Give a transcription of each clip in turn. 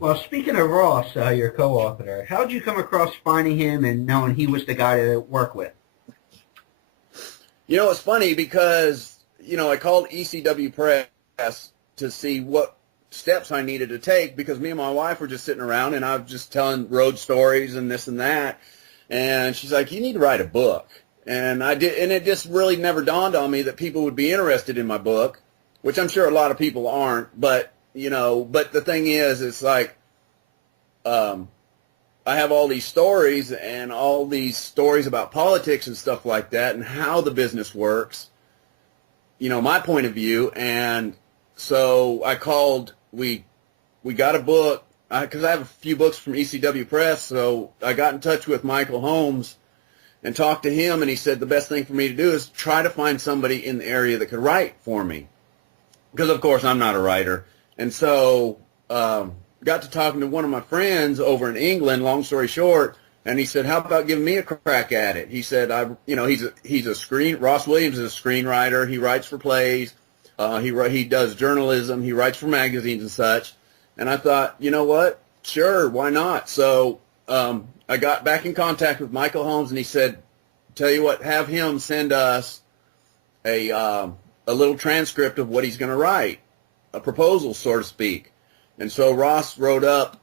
Well, speaking of Ross, your co-author, how did you come across finding him and knowing he was the guy to work with? It's funny because, I called ECW Press to see what steps I needed to take because me and my wife were just sitting around and I was just telling road stories and this and that. And she's like, you need to write a book. And I did, and it just really never dawned on me that people would be interested in my book, which I'm sure a lot of people aren't. But, but the thing is, it's like, I have all these stories and all these stories about politics and stuff like that and how the business works, my point of view. And so I called, we got a book, because I have a few books from ECW Press, so I got in touch with Michael Holmes and talked to him, and he said the best thing for me to do is try to find somebody in the area that could write for me. Because, of course, I'm not a writer. And so got to talking to one of my friends over in England, long story short, and he said, how about giving me a crack at it? He said, Ross Williams is a screenwriter. He writes for plays. He does journalism. He writes for magazines and such. And I thought, you know what? Sure, why not? So I got back in contact with Michael Holmes, and he said, tell you what, have him send us a little transcript of what he's going to write, a proposal, so to speak. And so Ross wrote up,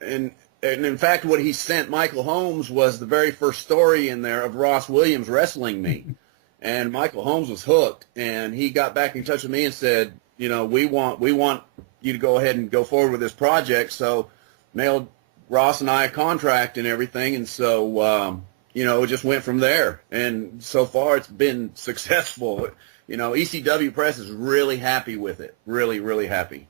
and in fact, what he sent Michael Holmes was the very first story in there of Ross Williams wrestling me. And Michael Holmes was hooked, and he got back in touch with me and said, we want you to go ahead and go forward with this project. So mailed Ross and I a contract and everything, and so, it just went from there. And so far it's been successful. ECW Press is really happy with it, really, really happy.